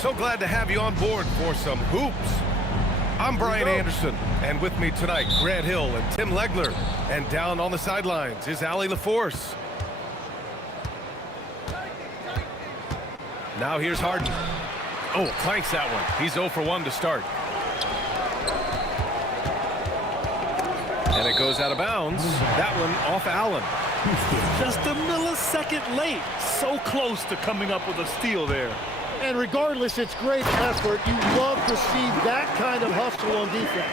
So glad to have you on board for some hoops. I'm Brian Anderson, and with me tonight, Grant Hill and Tim Legler. And down on the sidelines is Allie LaForce. Now here's Harden. Oh, clanks that one. He's 0 for 1 to start. And it goes out of bounds. That one off Allen. Just a millisecond late. So close to coming up with a steal there. And regardless, it's great effort. You love to see that kind of hustle on defense.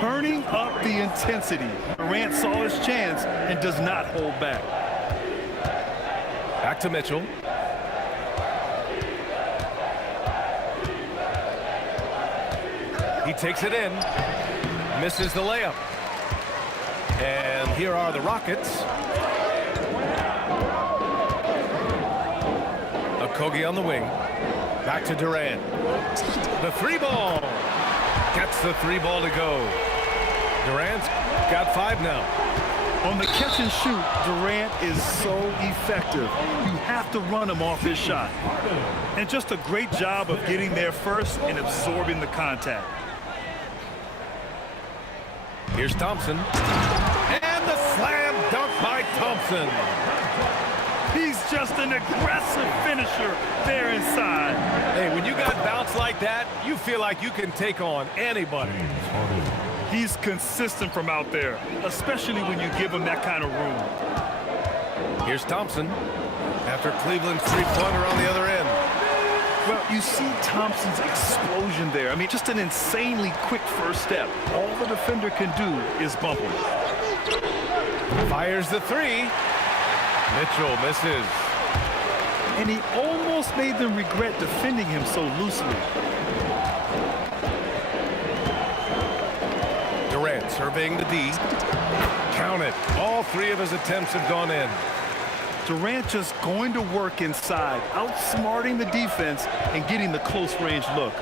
Turning up the intensity. Durant saw his chance and does not hold back. Back to Mitchell. He takes it in. Misses the layup. And here are the Rockets. Kogi on the wing. Back to Durant. The three ball. Gets the three ball to go. Durant's got 5 now. On the catch and shoot, Durant is so effective. You have to run him off his shot. And just a great job of getting there first and absorbing the contact. Here's Thompson. And the slam dunk by Thompson. He's just an aggressive finisher there inside. Hey, when you got bounce like that, you feel like you can take on anybody. He's consistent from out there, especially when you give him that kind of room. Here's Thompson after Cleveland's three-pointer on the other end. Well, you see Thompson's explosion there. I mean, just an insanely quick first step. All the defender can do is bump him. Fires the three. Mitchell misses. And he almost made them regret defending him so loosely. Durant surveying the D. Count it. All 3 of his attempts have gone in. Durant just going to work inside, outsmarting the defense and getting the close-range look.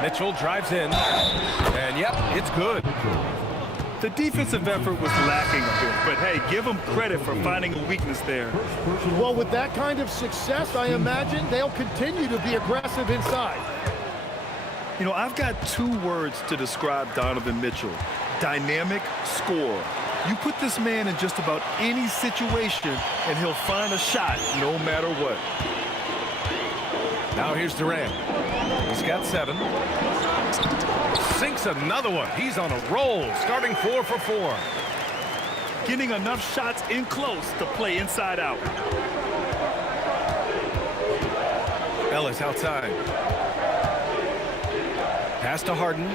Mitchell drives in. And, yep, it's good. The defensive effort was lacking a bit, but hey, give them credit for finding a weakness there. Well, with that kind of success, I imagine they'll continue to be aggressive inside. You know, I've got 2 words to describe Donovan Mitchell. Dynamic scorer. You put this man in just about any situation, and he'll find a shot no matter what. Now here's Durant. He's got 7. Sinks another one. He's on a roll, starting 4 for 4. Getting enough shots in close to play inside out. Ellis outside. Pass to Harden.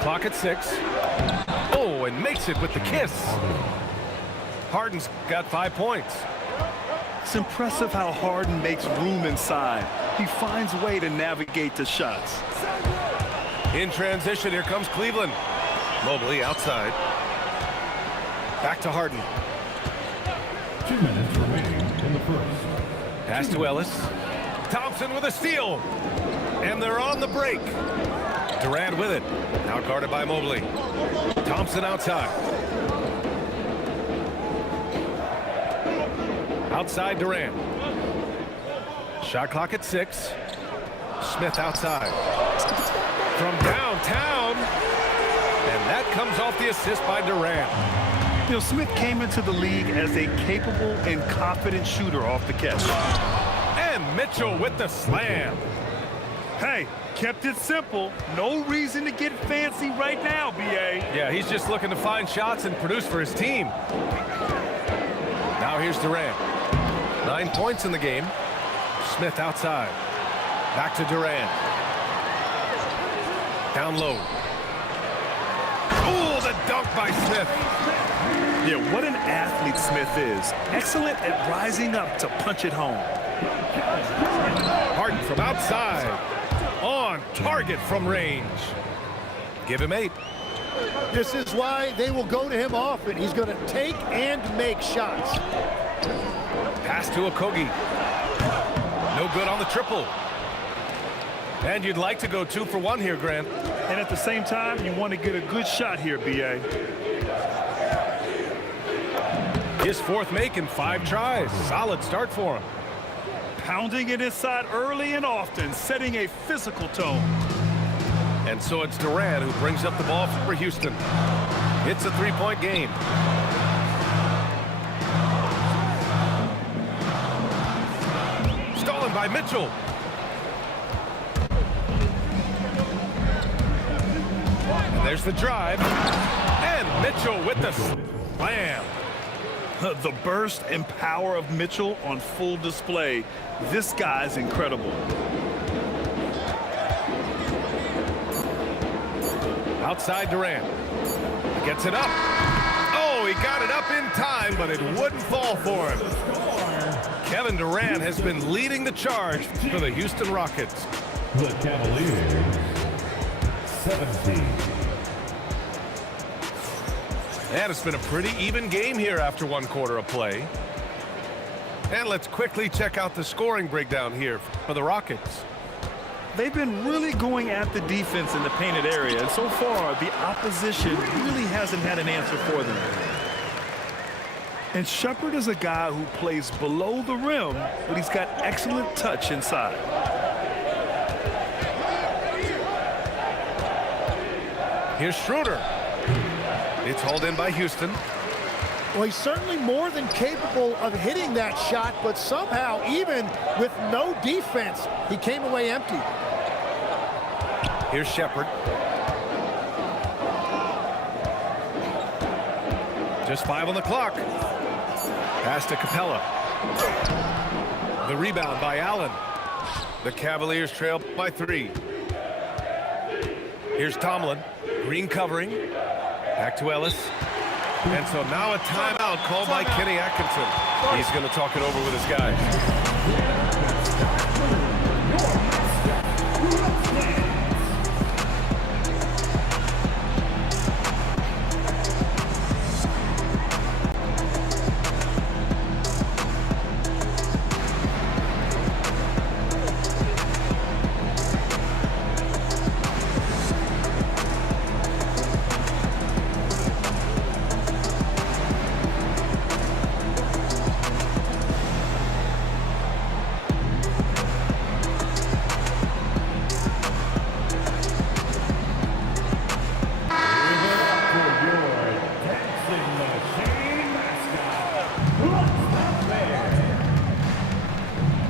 Clock at 6. Oh, and makes it with the kiss. Harden's got 5 points. It's impressive how Harden makes room inside. He finds a way to navigate the shots. In transition, here comes Cleveland. Mobley outside. Back to Harden. 2 minutes remaining in the first. Pass to Ellis. Thompson with a steal. And they're on the break. Durant with it. Now guarded by Mobley. Thompson outside. Outside Durant. Shot clock at 6. Smith outside. From downtown. And that comes off the assist by Durant. You know, Smith came into the league as a capable and confident shooter off the catch. And Mitchell with the slam. Hey, kept it simple. No reason to get fancy right now, B.A. Yeah, he's just looking to find shots and produce for his team. Now here's Durant. 9 points in the game. Smith outside. Back to Durant. Down low. Oh, the dunk by Smith. Yeah, what an athlete Smith is. Excellent at rising up to punch it home. Harden from outside. On target from range. Give him 8. This is why they will go to him often. He's going to take and make shots. Pass to Okogie. No good on the triple. And you'd like to go 2 for 1 here, Grant. And at the same time, you want to get a good shot here, B.A. His fourth make in 5 tries. Solid start for him. Pounding it inside early and often, setting a physical tone. And so it's Durant who brings up the ball for Houston. It's a 3-point game. Stolen by Mitchell. And there's the drive. And Mitchell with the slam. The burst and power of Mitchell on full display. This guy's incredible. Outside Durant. Gets it up. Oh, he got it up in time, but it wouldn't fall for him. Kevin Durant has been leading the charge for the Houston Rockets. The Cavaliers, 17. And it's been a pretty even game here after 1 quarter of play. And let's quickly check out the scoring breakdown here for the Rockets. They've been really going at the defense in the painted area, and so far the opposition really hasn't had an answer for them. And Shepherd is a guy who plays below the rim, but he's got excellent touch inside. Here's Schroeder. It's hauled in by Houston. Well, he's certainly more than capable of hitting that shot, but somehow, even with no defense, he came away empty. Here's Shepherd. Just 5 on the clock. Pass to Capella. The rebound by Allen. The Cavaliers trail by 3. Here's Tomlin. Green covering. Back to Ellis. And so now a timeout called by Kenny Atkinson. He's going to talk it over with his guys.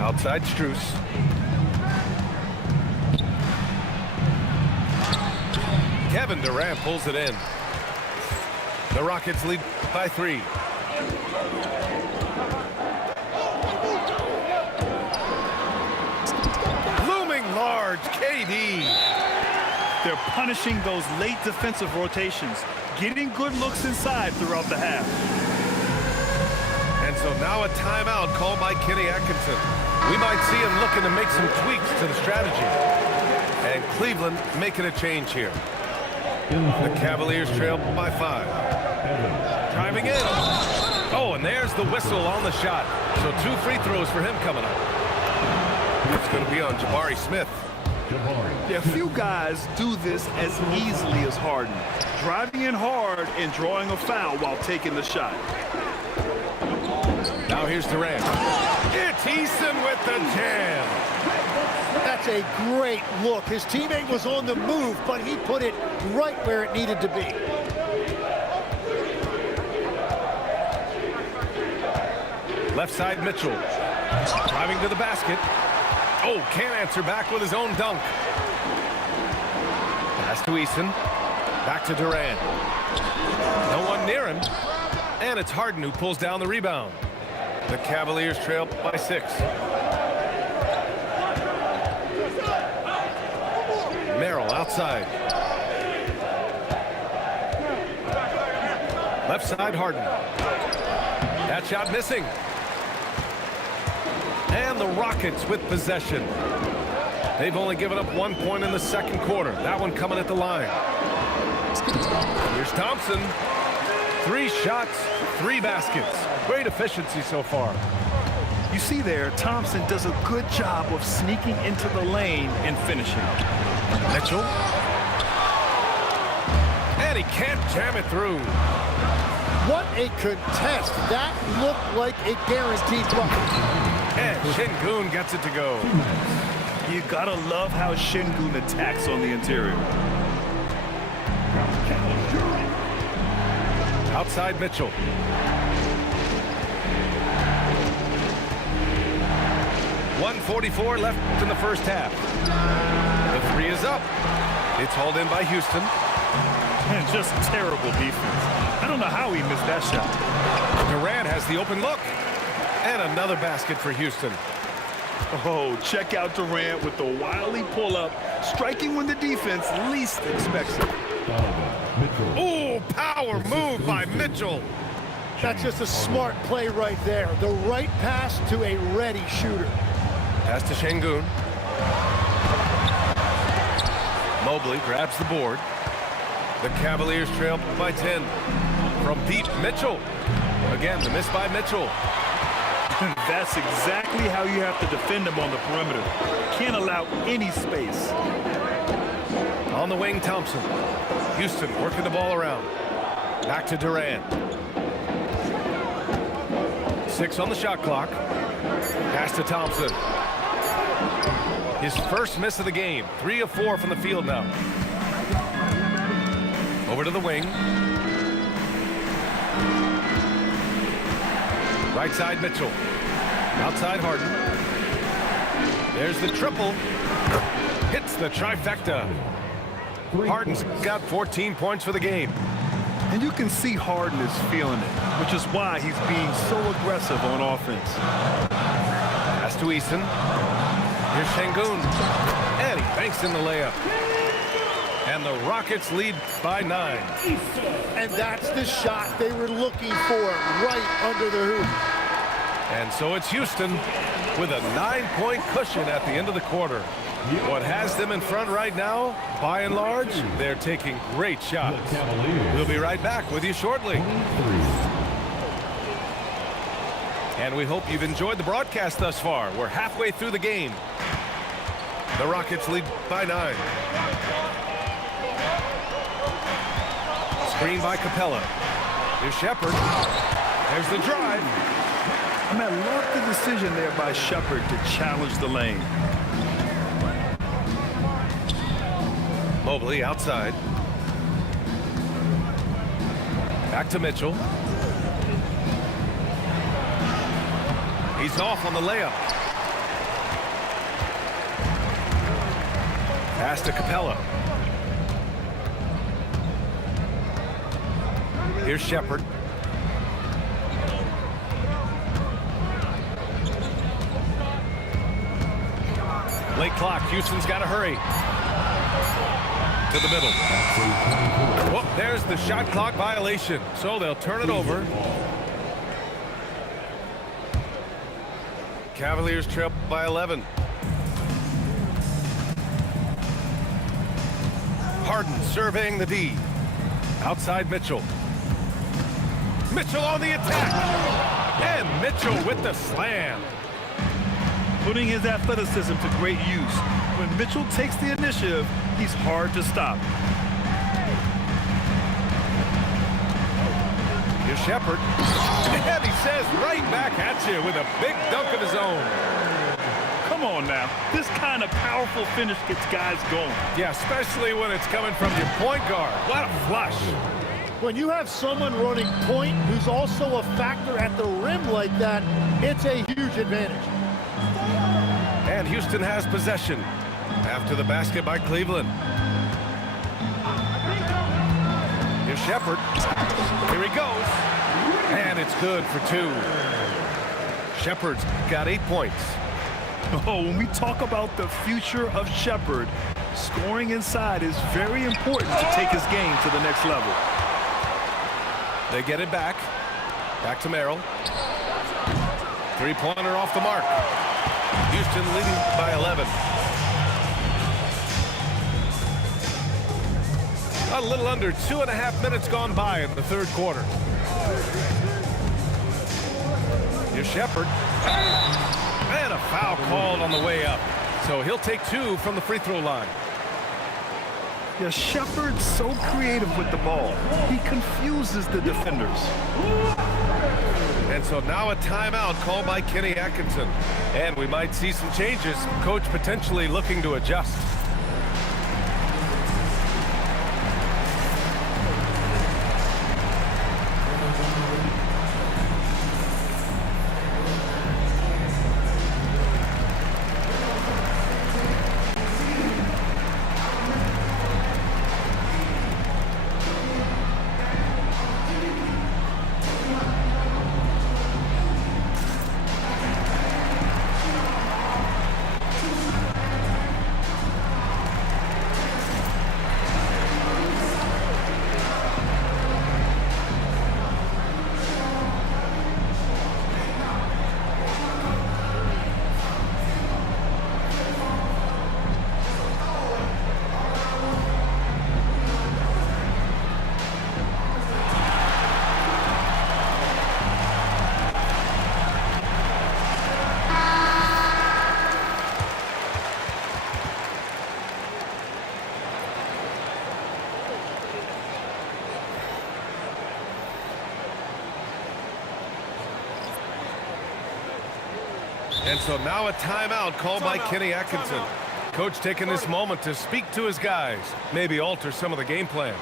Outside Strus. Kevin Durant pulls it in. The Rockets lead by 3. Looming large, KD. They're punishing those late defensive rotations, getting good looks inside throughout the half. And so now a timeout called by Kenny Atkinson. We might see him looking to make some tweaks to the strategy. And Cleveland making a change here. The Cavaliers trail by 5. Driving in. Oh, and there's the whistle on the shot. So 2 free throws for him coming up. It's going to be on Jabari Smith. Yeah, few guys do this as easily as Harden. Driving in hard and drawing a foul while taking the shot. Now here's Durant. It's Easton with the jam. That's a great look. His teammate was on the move, but he put it right where it needed to be. Left side Mitchell. Driving to the basket. Oh, can't answer back with his own dunk. Pass to Easton. Back to Durant. No one near him. And it's Harden who pulls down the rebound. The Cavaliers trail by 6. Merrill outside. Left side Harden. That shot missing. And the Rockets with possession. They've only given up 1 point in the second quarter. That one coming at the line. Here's Thompson. 3 shots, 3 baskets. Great efficiency so far. You see there, Thompson does a good job of sneaking into the lane and finishing. Mitchell. And he can't jam it through. What a contest. That looked like a guaranteed bucket. And Şengün gets it to go. You gotta love how Şengün attacks on the interior. Outside Mitchell. .144 left in the first half. The three is up. It's hauled in by Houston. And just terrible defense. I don't know how he missed that shot. Durant has the open look. And another basket for Houston. Oh, check out Durant with the wily pull-up, striking when the defense least expects it. Oh, power move by Mitchell. That's just a smart play right there. The right pass to a ready shooter. Pass to Şengün. Mobley grabs the board. The Cavaliers trail by 10. From deep, Mitchell. Again, the miss by Mitchell. That's exactly how you have to defend him on the perimeter. Can't allow any space. On the wing, Thompson. Houston working the ball around. Back to Durant. 6 on the shot clock. Pass to Thompson. His first miss of the game. 3 of 4 from the field now. Over to the wing. Right side, Mitchell. Outside, Harden. There's the triple. Hits the trifecta. Harden's got 14 points for the game. And you can see Harden is feeling it, which is why he's being so aggressive on offense. Pass to Easton. Here's Şengün. And he banks in the layup. And the Rockets lead by 9. And that's the shot they were looking for, right under the hoop. And so it's Houston with a 9-point cushion at the end of the quarter. What has them in front right now, by and large, they're taking great shots. We'll be right back with you shortly. And we hope you've enjoyed the broadcast thus far. We're halfway through the game. The Rockets lead by 9. Screen by Capella. Here's Shepherd. There's the drive. I mean, I love the decision there by Shepherd to challenge the lane. Mobley outside. Back to Mitchell. He's off on the layup. Pass to Capella. Here's Shepherd. Late clock. Houston's got to hurry. To the middle. Well, there's the shot clock violation. So they'll turn it over. Cavaliers trail by 11. Harden surveying the D. Outside Mitchell. Mitchell on the attack. And Mitchell with the slam. Putting his athleticism to great use. When Mitchell takes the initiative, he's hard to stop. Here's Shepherd. And he says right back at you with a big dunk of his own. Come on now. This kind of powerful finish gets guys going. Yeah, especially when it's coming from your point guard. What a flush. When you have someone running point who's also a factor at the rim like that, it's a huge advantage. And Houston has possession after the basket by Cleveland. Here's Shepherd. Here he goes. And it's good for 2. Shepherd's got 8 points. Oh, when we talk about the future of Shepherd, scoring inside is very important to take his game to the next level. They get it back. Back to Merrill. 3-pointer off the mark. Houston leading by 11. A little under 2.5 minutes gone by in the third quarter. Here's Shepherd. And a foul called on the way up. So he'll take 2 from the free throw line. Yeah, Shepard's so creative with the ball. He confuses the defenders. And so now a timeout called by Kenny Atkinson. And we might see some changes. Coach potentially looking to adjust. And so now a timeout called by Kenny Atkinson. Coach taking this moment to speak to his guys, maybe alter some of the game plan.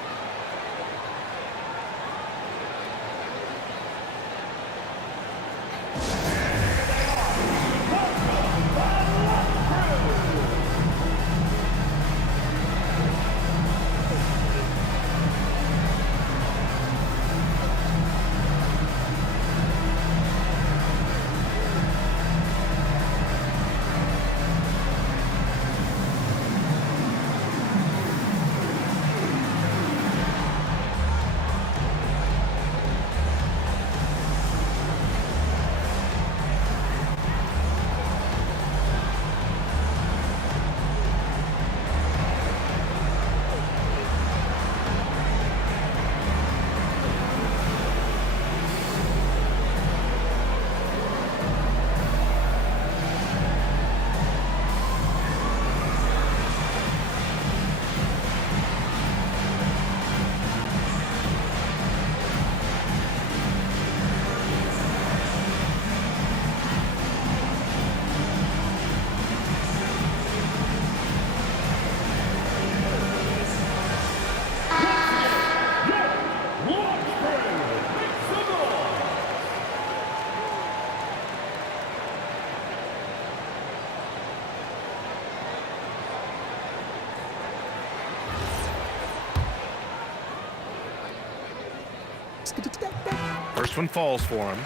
First one falls for him.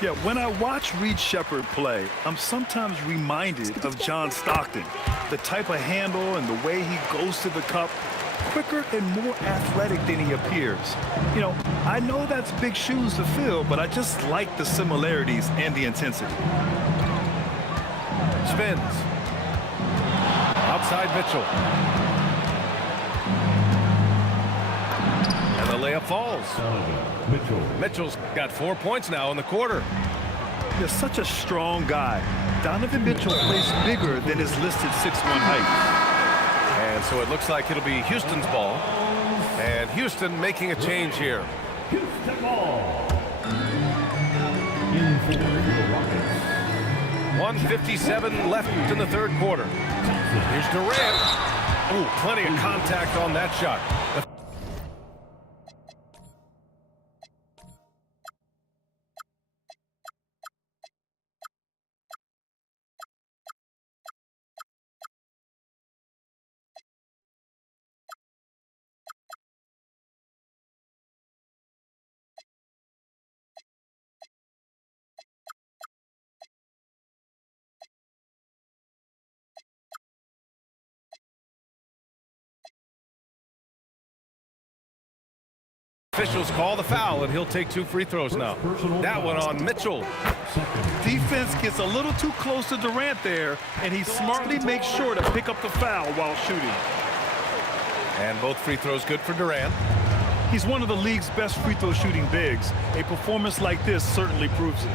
Yeah, when I watch Reed Shepard play, I'm sometimes reminded of John Stockton. The type of handle and the way he goes to the cup, quicker and more athletic than he appears. You know, I know that's big shoes to fill, but I just like the similarities and the intensity. Spins. Outside Mitchell. And the layup falls. Mitchell's got 4 points now in the quarter. He's such a strong guy. Donovan Mitchell plays bigger than his listed 6'1" height. And so it looks like it'll be Houston's ball. And Houston making a change here. Houston ball. In for the Rockets. 1:57 left in the third quarter. Here's Durant. Ooh, plenty of contact on that shot. Officials call the foul, and he'll take 2 free throws now. That one on Mitchell. Defense gets a little too close to Durant there, and he smartly makes sure to pick up the foul while shooting. And both free throws good for Durant. He's one of the league's best free throw shooting bigs. A performance like this certainly proves it.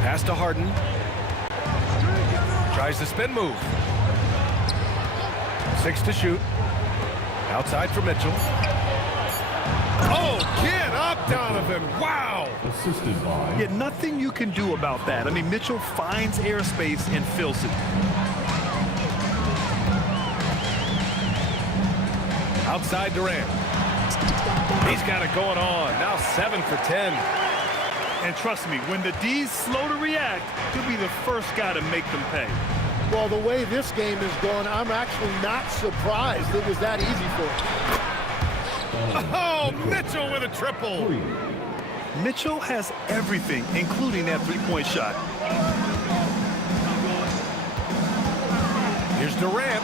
Pass to Harden. Tries the spin move. 6 to shoot. Outside for Mitchell. Oh, get up, Donovan. Wow. Assisted by Yeah, nothing you can do about that. I mean, Mitchell finds airspace and fills it. Outside Durant. He's got it going on. Now 7 for 10. And trust me, when the D's slow to react, he'll be the first guy to make them pay. Well, the way this game is going, I'm actually not surprised it was that easy for him. Oh, Mitchell with a triple. Mitchell has everything, including that three-point shot. Here's Durant.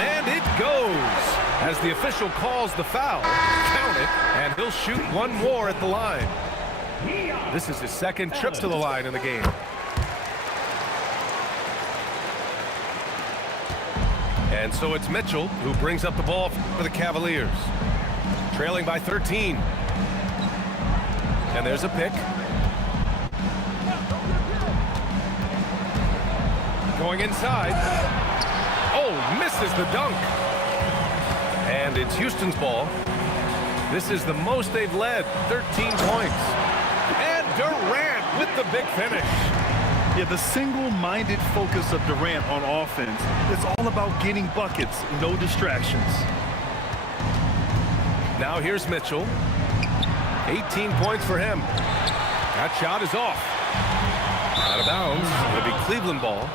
And it goes. As the official calls the foul, count it, and he'll shoot one more at the line. This is his second trip to the line in the game. And so it's Mitchell who brings up the ball for the Cavaliers. Trailing by 13. And there's a pick. Going inside. Oh, misses the dunk. And it's Houston's ball. This is the most they've led, 13 points. And Durant with the big finish. Yeah, the single-minded focus of Durant on offense is all about getting buckets, no distractions. Now here's Mitchell. 18 points for him. That shot is off. Out of bounds. It'll be Cleveland ball.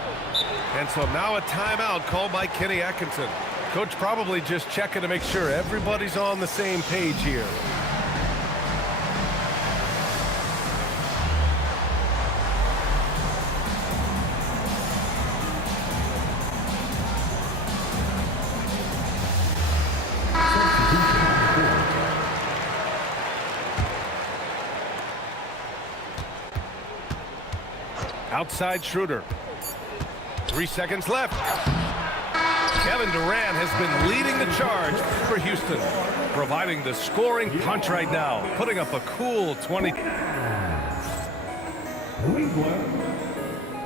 And so now a timeout called by Kenny Atkinson. Coach probably just checking to make sure everybody's on the same page here. Outside Schroeder. 3 seconds left. Kevin Durant has been leading the charge for Houston, providing the scoring punch right now, putting up a cool 20. Cleveland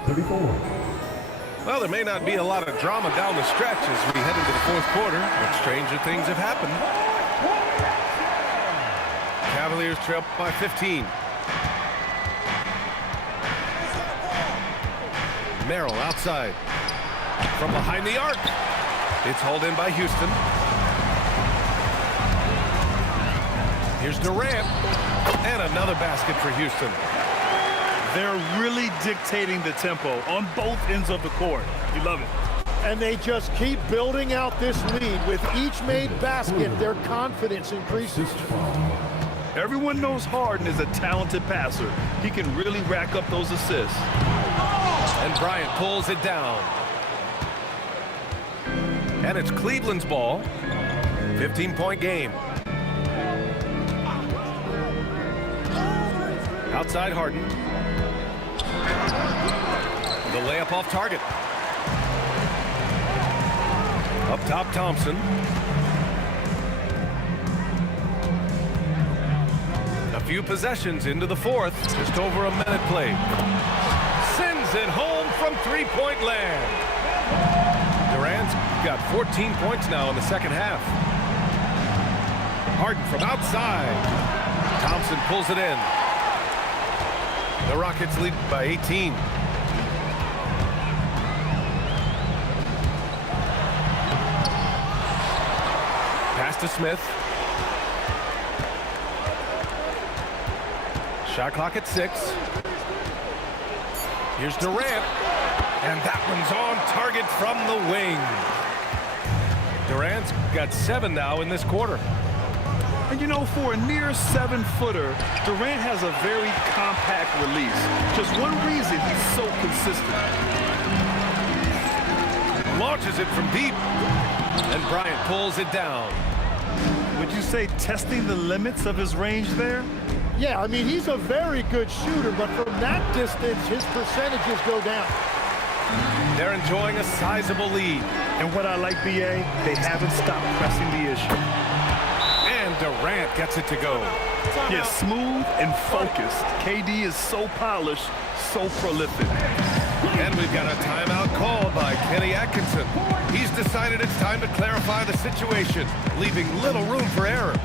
34. Well, there may not be a lot of drama down the stretch as we head into the fourth quarter, but stranger things have happened. Cavaliers trail by 15. Merrill outside. From behind the arc. It's hauled in by Houston. Here's Durant. And another basket for Houston. They're really dictating the tempo on both ends of the court. You love it. And they just keep building out this lead. With each made basket, their confidence increases. Everyone knows Harden is a talented passer. He can really rack up those assists. And Bryant pulls it down. And it's Cleveland's ball. 15-point game. Outside Harden. The layup off target. Up top Thompson. A few possessions into the fourth. Just over a minute played. Sends it home from three-point land. Durant's got 14 points now in the second half. Harden from outside. Thompson pulls it in. The Rockets lead by 18. Pass to Smith. Shot clock at 6. Here's Durant. And that one's on target from the wing. Durant's got 7 now in this quarter. And you know, for a near 7-footer, Durant has a very compact release. Just one reason he's so consistent. Launches it from deep. And Bryant pulls it down. Would you say testing the limits of his range there? Yeah, I mean, he's a very good shooter, but from that distance, his percentages go down. They're enjoying a sizable lead. And what I like, B.A., they haven't stopped pressing the issue. And And Durant gets it to go. Yeah, smooth and focused. KD is so polished, so prolific. And we've got a timeout called by Kenny Atkinson. He's decided it's time to clarify the situation, leaving little room for error.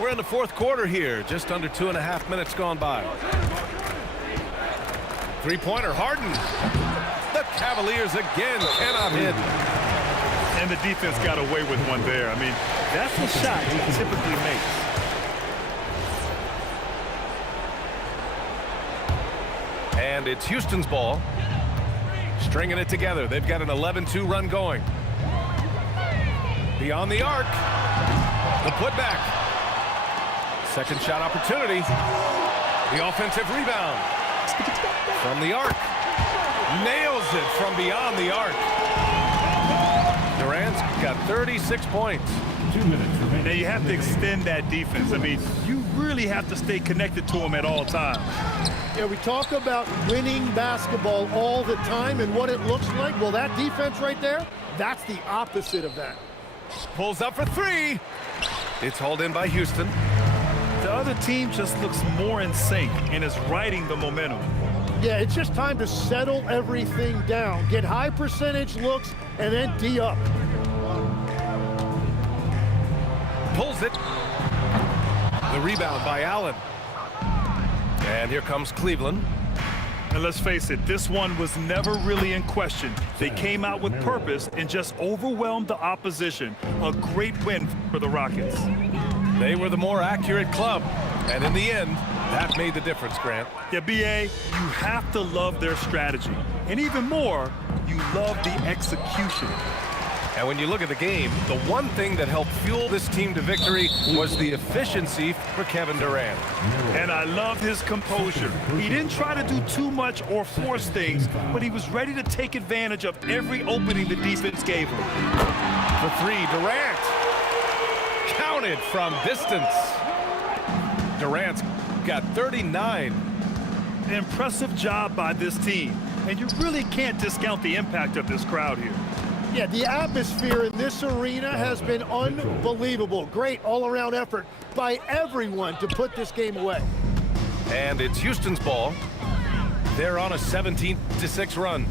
We're in the fourth quarter here, just under 2.5 minutes gone by. Three-pointer, Harden. The Cavaliers again cannot hit. And the defense got away with one there. I mean, that's a shot he typically makes. And it's Houston's ball. Stringing it together. They've got an 11-2 run going. Beyond the arc. The putback. Second shot opportunity. The offensive rebound. From the arc. Nails it from beyond the arc. Durant's got 36 points. 2 minutes remaining. Now you have to extend that defense. I mean, you really have to stay connected to him at all times. Yeah, we talk about winning basketball all the time and what it looks like. Well, that defense right there, that's the opposite of that. Pulls up for three. It's hauled in by Houston. The other team just looks more in sync and is riding the momentum. Yeah, it's just time to settle everything down. Get high percentage looks and then D up. Pulls it. The rebound by Allen. And here comes Cleveland. And let's face it, this one was never really in question. They came out with purpose and just overwhelmed the opposition. A great win for the Rockets. They were the more accurate club. And in the end, that made the difference, Grant. Yeah, BA, you have to love their strategy. And even more, you love the execution. And when you look at the game, the one thing that helped fuel this team to victory was the efficiency for Kevin Durant. And I love his composure. He didn't try to do too much or force things, but he was ready to take advantage of every opening the defense gave him. For three, Durant. Counted from distance. Durant's got 39. An impressive job by this team. And you really can't discount the impact of this crowd here. Yeah, the atmosphere in this arena has been unbelievable. Great all-around effort by everyone to put this game away. And it's Houston's ball. They're on a 17-6 run.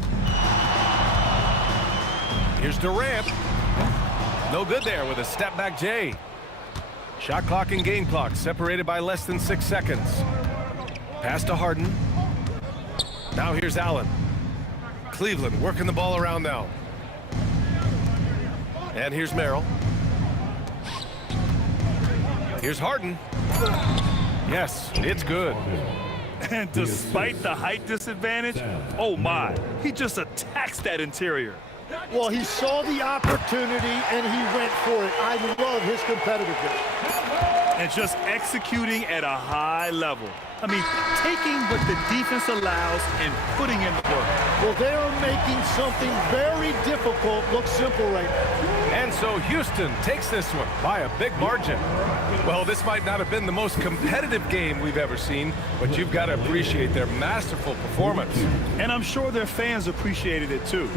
Here's Durant. No good there with a step-back J. Shot clock and game clock separated by less than 6 seconds. Pass to Harden. Now here's Allen. Cleveland working the ball around now. And here's Merrill. Here's Harden. Yes, it's good. And despite the height disadvantage, oh my, he just attacks that interior. Well, he saw the opportunity and he went for it. I love his competitiveness. And just executing at a high level. I mean, taking what the defense allows and putting in the work. Well, they are making something very difficult look simple right now. And so Houston takes this one by a big margin. Well, this might not have been the most competitive game we've ever seen, but you've got to appreciate their masterful performance. And I'm sure their fans appreciated it too.